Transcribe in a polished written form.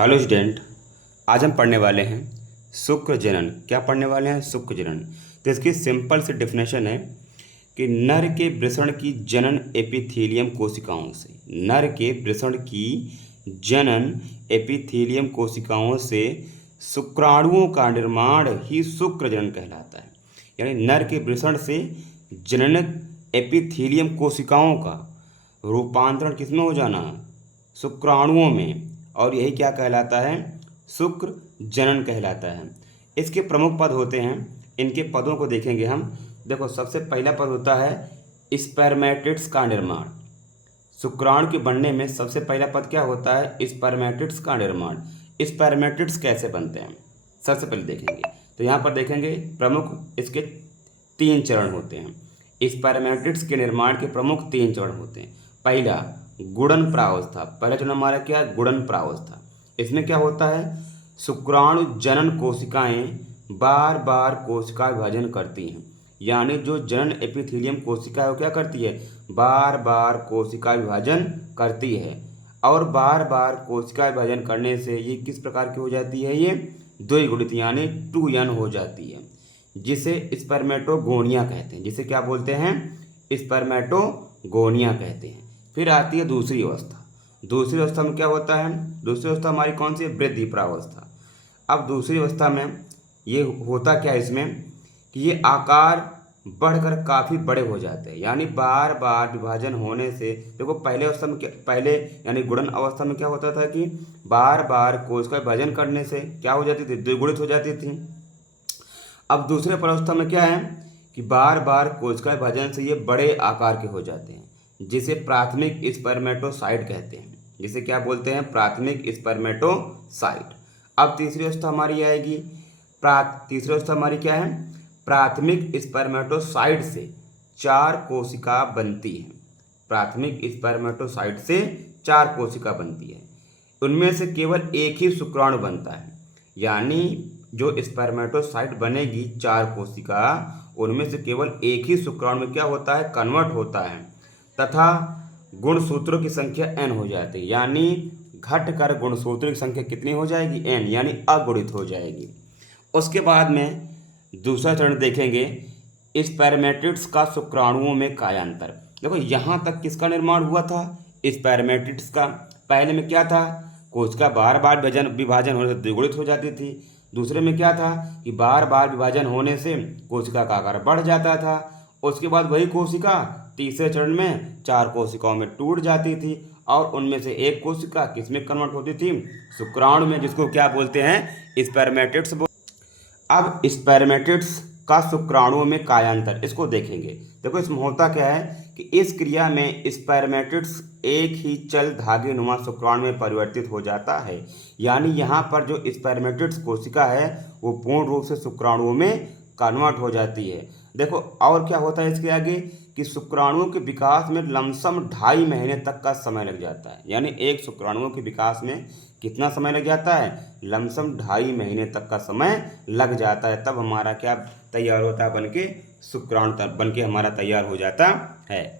Hello student, आज हम पढ़ने वाले हैं शुक्र जनन। क्या पढ़ने वाले हैं? शुक्र जनन। तो इसकी सिंपल सी डेफिनेशन है कि नर के वृषण की जनन एपिथेलियम कोशिकाओं से। नर के वृषण की जनन एपिथेलियम कोशिकाओं से शुक्राणुओं का निर्माण ही शुक्र जनन कहलाता है। यानी नर के वृषण से जननित एपिथेलियम कोशिकाओं का रूपांतरण किसमें हो जाना? शुक्राणुओं में। और यही क्या कहलाता है? शुक्र जनन कहलाता है। इसके प्रमुख पद होते हैं, इनके पदों को देखेंगे हम। देखो, सबसे पहला पद होता है स्पर्मेटिड्स का निर्माण। शुक्राणु के बनने में सबसे पहला पद क्या होता है? स्पर्मेटिड्स का निर्माण। स्पर्मेटिड्स कैसे बनते हैं सबसे पहले देखेंगे। तो यहाँ पर देखेंगे प्रमुख इसके 3 चरण होते हैं। स्पर्मेटिड्स के निर्माण के प्रमुख 3 चरण होते हैं। पहला गुणन प्रावस्था। पहला चरण हमारा क्या है? गुणन प्रावस्था। इसमें क्या होता है? शुक्राणु जनन कोशिकाएं बार बार कोशिका विभाजन करती हैं। यानी जो जनन एपिथेलियम कोशिका है वो क्या करती है? बार बार कोशिका विभाजन करती है। और बार बार कोशिका विभाजन करने से ये किस प्रकार की हो जाती है? ये द्विगुणित यानी 2n हो जाती है, जिसे स्पर्मेटोगोनिया कहते हैं। जिसे क्या बोलते हैं? स्पर्मेटोगोनिया कहते हैं। फिर आती है दूसरी अवस्था। दूसरी अवस्था में क्या होता है? दूसरी अवस्था हमारी कौन सी है? वृद्धि प्रावस्था। अब दूसरी अवस्था में ये होता क्या है इसमें कि ये आकार बढ़कर काफ़ी बड़े हो जाते हैं। यानी बार बार विभाजन होने से, देखो पहले अवस्था में पहले यानी गुणन अवस्था में क्या होता था कि बार बार कोशिका विभाजन करने से क्या हो जाती थी? द्विगुणित हो जाती थी। अब दूसरे अवस्था में क्या है कि बार बार कोशिका विभाजन से ये बड़े आकार के हो जाते हैं, जिसे प्राथमिक स्पर्मेटोसाइट कहते हैं। जिसे क्या बोलते हैं? प्राथमिक स्पर्मेटोसाइट। अब तीसरी अवस्था हमारी आएगी। तीसरी अवस्था हमारी क्या है? प्राथमिक स्पर्मेटोसाइट से 4 कोशिका बनती है। प्राथमिक स्पर्मेटोसाइट से 4 कोशिका बनती है। उनमें से केवल एक ही शुक्राणु बनता है। यानी जो स्पर्मेटोसाइट बनेगी 4 कोशिका, उनमें से केवल एक ही शुक्राणु में क्या होता है? कन्वर्ट होता है, तथा गुणसूत्रों की संख्या n हो जाती है। यानी घटकर गुणसूत्रों की संख्या कितनी हो जाएगी? n, यानी अगुणित हो जाएगी। उसके बाद में दूसरा चरण देखेंगे स्पर्मेटिड्स का शुक्राणुओं में कायांतर। देखो, यहाँ तक किसका निर्माण हुआ था? स्पर्मेटिड्स का। पहले में क्या था? कोशिका बार बार विभाजन होने से द्विगुणित हो जाती थी। दूसरे में क्या था कि बार बार विभाजन होने से कोशिका का आकार बढ़ जाता था। उसके बाद वही कोशिका तीसरे चरण में 4 कोशिकाओं में टूट जाती थी, और उनमें से एक कोशिका किसमें कन्वर्ट होती थी? शुक्राणु में, जिसको क्या बोलते हैं? स्पर्मेटिड्स। अब स्पर्मेटिड्स का शुक्राणुओं में कायांतर, इसको देखेंगे। देखो, इसमें होता क्या है कि इस क्रिया में स्पर्मेटिड्स एक ही चल धागे नुमा शुक्राणु में परिवर्तित हो जाता है। यानी यहाँ पर जो स्पर्मेटिड्स कोशिका है वो पूर्ण रूप से शुक्राणुओं में कन्वर्ट हो जाती है। देखो, और क्या होता है इसके आगे कि शुक्राणुओं के विकास में लमसम 2.5 महीने तक का समय लग जाता है। यानी एक शुक्राणुओं के विकास में कितना समय लग जाता है? लमसम 2.5 महीने तक का समय लग जाता है। तब हमारा क्या तैयार होता है? बनके शुक्राणु बनके हमारा तैयार हो जाता है।